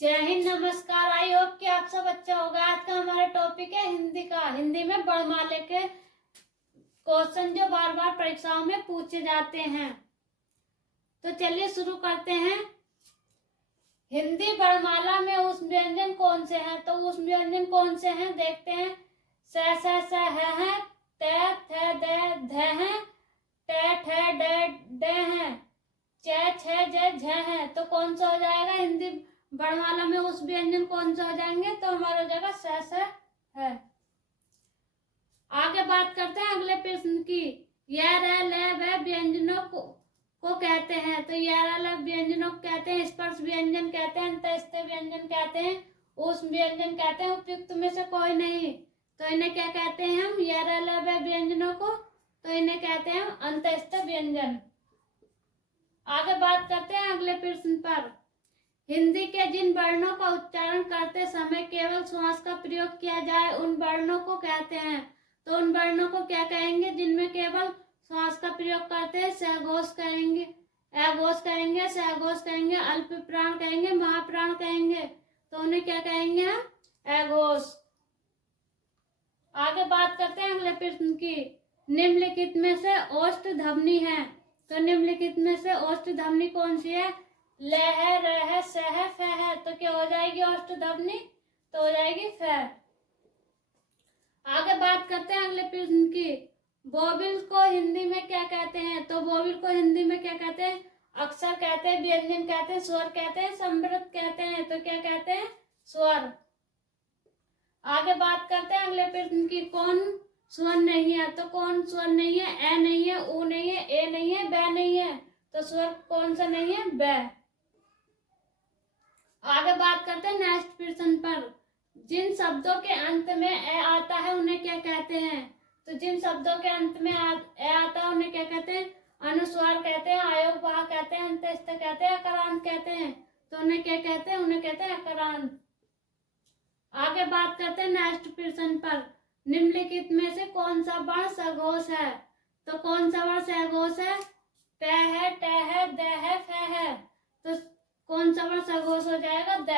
जय हिंद, नमस्कार। I hope कि आप सब अच्छा होगा। आज का हमारा टॉपिक है हिंदी का। हिंदी में वर्णमाला के क्वेश्चन जो बार बार परीक्षाओं में पूछे जाते हैं। तो चलिए शुरू करते हैं। हिंदी वर्णमाला में उस व्यंजन कौन से हैं? तो उस व्यंजन कौन से हैं देखते हैं। स है, त थ द ध है, ट ठ ड है, च छ ज झ है। तो कौन सा हो जाएगा? हिंदी वर्णमाला में उस व्यंजन कौन सा हो जाएंगे? तो हमारा हो जाएगा स है। आगे बात करते हैं अगले प्रश्न की। य र ल व व्यंजनों को कहते हैं। तो य र ल व्यंजनों को कहते हैं। स्पर्श व्यंजन कहते हैं, अंतस्थ व्यंजन कहते हैं, उस व्यंजन कहते हैं। उपयुक्त में से कोई नहीं। तो इन्हें क्या कहते हैं हम? य र ल व व्यंजनों को तो इन्हें कहते हैं अंतस्थ व्यंजन। आगे बात करते हैं अगले प्रश्न पर। हिंदी के जिन वर्णों का उच्चारण करते समय केवल श्वास का प्रयोग किया जाए उन वर्णों को कहते हैं। तो उन वर्णों को क्या कहेंगे जिनमें केवल श्वास का प्रयोग करते हैं? सहघोष कहेंगे, अघोष कहेंगे, सहघोष कहेंगे, अल्प प्राण कहेंगे, महाप्राण कहेंगे। तो उन्हें क्या कहेंगे हम? अघोष। आगे बात करते हैं अगले प्रश्न की। निम्नलिखित में से ओष्ठ ध्वनि है। तो निम्नलिखित में से ओष्ठ ध्वनि कौन सी है? ल है, र है, स है, फ है। तो क्या हो जाएगी ओष्ठ ध्वनि? तो हो जाएगी फ। आगे बात करते हैं अगले प्रश्न की। वोवेल को हिंदी में क्या कहते हैं? तो वोवेल को हिंदी में क्या कहते हैं? अक्षर कहते हैं, व्यंजन कहते हैं, स्वर कहते हैं, संवृत कहते हैं। तो क्या कहते हैं? स्वर। आगे बात करते हैं अगले प्रश्न की। कौन स्वर नहीं है? तो कौन स्वर नहीं है? ए नहीं है, ऊ नहीं है, ए नहीं है, ब नहीं है। तो स्वर कौन सा नहीं है? ब। आगे बात करते हैं नेक्स्ट प्रश्न पर। जिन शब्दों के अंत में ए आता है उन्हें क्या कहते हैं? तो जिन शब्दों के अंत में ए आता है उन्हें क्या कहते हैं? अनुस्वार कहते हैं, अयोगवाह कहते हैं, अंतस्थ कहते हैं, अकारांत कहते हैं। तो उन्हें क्या कहते हैं? उन्हें कहते हैं अकारांत। आगे बात करते हैं नेक्स्ट प्रश्न पर। निम्नलिखित में से कौन सा वर्ण सघोष है? तो कौन सा वर्ण सघोष है? प है, ट है, द है, फ है। तो कौन सा वर्ण सघोष हो जाएगा? द।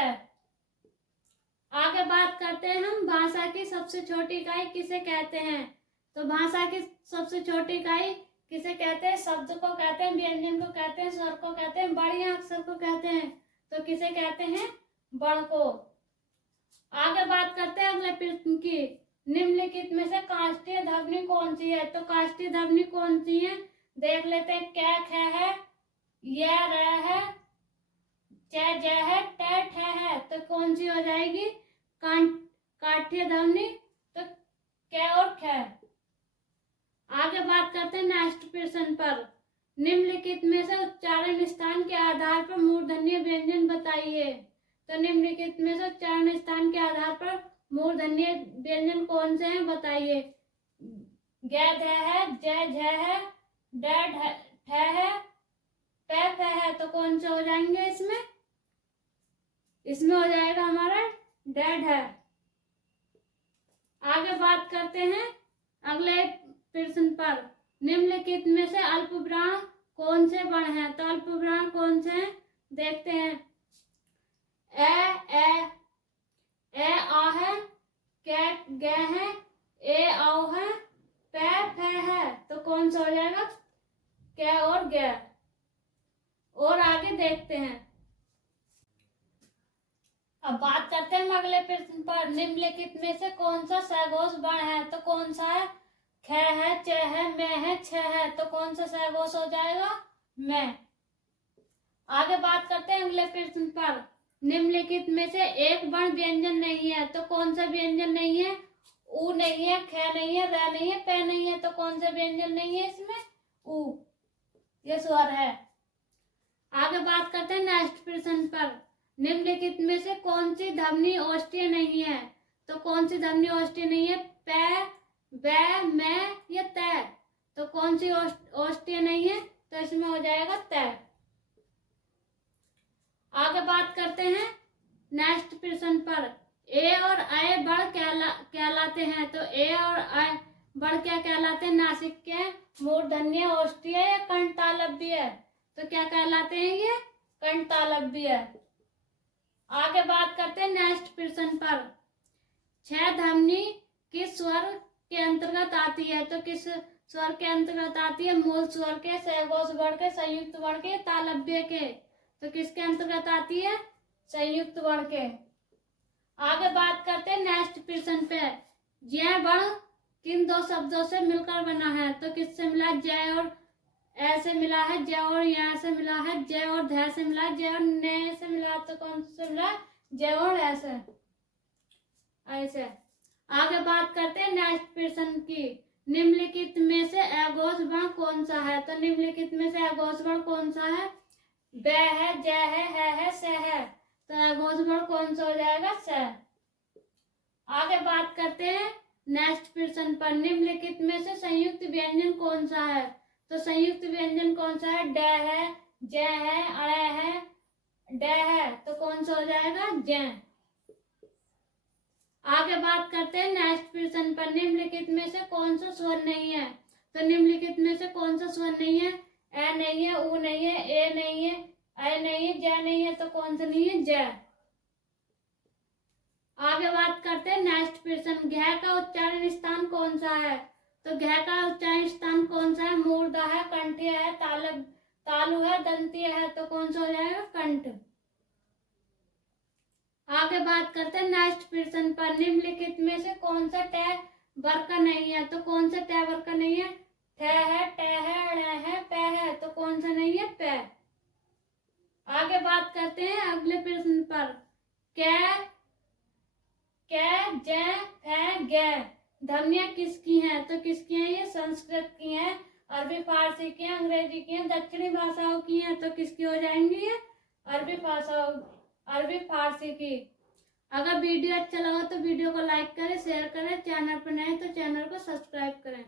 आगे बात करते हैं हम भाषा की सबसे छोटी इकाई किसे कहते हैं? तो भाषा की सबसे छोटी इकाई किसे कहते हैं? शब्द को कहते हैं, व्यंजन को कहते हैं, स्वर को कहते हैं, वर्ण या अक्षर को कहते हैं। तो किसे कहते हैं? वर्ण को। आगे बात करते हैं अगले प्रश्न की। निम्नलिखित में से काष्ठीय ध्वनि कौन सी है? तो काष्ठीय ध्वनि कौन सी है देख लेते हैं। कै ख है, य र है, च ज है, ट ठ है। तो कौन सी हो जाएगी? काष्ठीय ध्वनि। तो कै और ख। आगे बात करते हैं नेक्स्ट प्रश्न पर। निम्नलिखित में से उच्चारण स्थान के आधार पर मूर्धन्य व्यंजन बताइए। तो निम्नलिखित में से उच्चारण स्थान के आधार पर मूर्धन्य व्यंजन कौन से हैं बताइए। ग ध है, ज झ है, ड ठ है, प फ है। तो कौन से हो जाएंगे इसमें? इसमें हो जाएगा हमारा डेड है। आगे बात करते हैं अगले प्रश्न पर। निम्नलिखित में से अल्पविराम कौन से वर्ण हैं? तो अल्पविराम कौन से हैं देखते हैं। ए आ है, कै ग है, ए आओ है, प फ है। तो कौन सा हो जाएगा? कै और ग। और आगे देखते हैं। अब बात करते हैं अगले प्रश्न पर। निम्नलिखित में से कौन सा सघोष वर्ण है? तो कौन सा है? ख है, च है, मैं है, छ है। तो कौन सा सघोष हो जाएगा? मैं। आगे बात करते हैं अगले प्रश्न पर। निम्नलिखित में से एक वर्ण व्यंजन नहीं है। तो कौन सा व्यंजन नहीं है? ऊ नहीं है, ख नहीं है, र नहीं है, प नहीं है। तो कौन सा व्यंजन नहीं है इसमें? ऊ। ये स्वर है। आगे बात करते हैं नेक्स्ट प्रश्न पर। निम्नलिखित में से कौन सी ध्वनि ओष्ठीय नहीं है? तो कौन सी ध्वनि ओष्ठीय नहीं है? प, ब, मैं या त। तो कौन सी ओष्ठीय नहीं है? तो इसमें हो जाएगा त। आगे बात करते हैं नेक्स्ट प्रश्न पर। ए और अय वर्ण कहलाते हैं। तो ए और अय वर्ण क्या कहलाते हैं? नासिक्य, मूर्धन्य, ओष्ठीय या कंठतालव्य। तो क्या कहलाते हैं ये? कंठतालव्य। आगे बात करते हैं नेक्स्ट प्रश्न पर। छह ध्वनि किस स्वर के अंतर्गत आती है? तो किस स्वर के अंतर्गत आती है? मूल स्वर के, सहघोष वर्ण के, संयुक्त वर्ण के, तालव्य के। तो किसके अंतर्गत आती है? संयुक्त वर्ण के। आगे बात करते हैं नेक्स्ट प्रश्न पे। जय वर्ण किन दो शब्दों से मिलकर बना है? तो किससे मिला? जय और ऐ से मिला है, जय और यहाँ से मिला है, जय और ध्या से मिला, जय और ने से मिला। तो कौन से मिला? जय और ऐसे ऐसे। आगे बात करते हैं नेक्स्ट प्रश्न की। निम्नलिखित में से अघोष वर्ण कौन सा है? तो निम्नलिखित में से अघोष वर्ण कौन सा है? ब है, ज है, स है। तो अघोष वर्ण कौन सा हो जाएगा? स। आगे बात करते हैं नेक्स्ट प्रश्न पर। निम्नलिखित में से संयुक्त व्यंजन कौन सा है? तो संयुक्त व्यंजन कौन सा है? ड है, ज है, अ है, ड है। तो कौन सा हो जाएगा? ज। आगे बात करते हैं नेक्स्ट प्रश्न पर। निम्नलिखित में से कौन सा स्वर नहीं है? तो निम्नलिखित में से कौन सा स्वर नहीं है? ए नहीं है, उ नहीं है, ए नहीं है, ऐ नहीं है, ज नहीं है। तो कौन सा नहीं है? ज। आगे बात करते हैं नेक्स्ट प्रश्न। घ का उच्चारण स्थान कौन सा है? तो घ का उच्चारण स्थान कौन सा है? मूर्धा है, कंठीय है, तालु है, दंतीय है। तो कौन सा हो जाएगा? कंठ। आगे बात करते हैं नेक्स्ट प्रश्न पर। निम्नलिखित में से कौन सा ट वर्ग का नहीं है? तो कौन सा ट वर्ग का नहीं है? ठ है, ट है, ण है, प है। तो कौन सा नहीं है? प। आगे बात करते हैं अगले प्रश्न पर। क, ज, फ, ग ध्वनियां किसकी हैं? तो किसकी हैं? ये संस्कृत की हैं, अरबी फारसी की हैं, अंग्रेजी की हैं, दक्षिणी भाषाओं की हैं। तो किसकी हो जाएंगी ये? अरबी फारसी की। अगर वीडियो अच्छा लगा तो वीडियो को लाइक करें, शेयर करें, चैनल पर नए तो चैनल को सब्सक्राइब करें।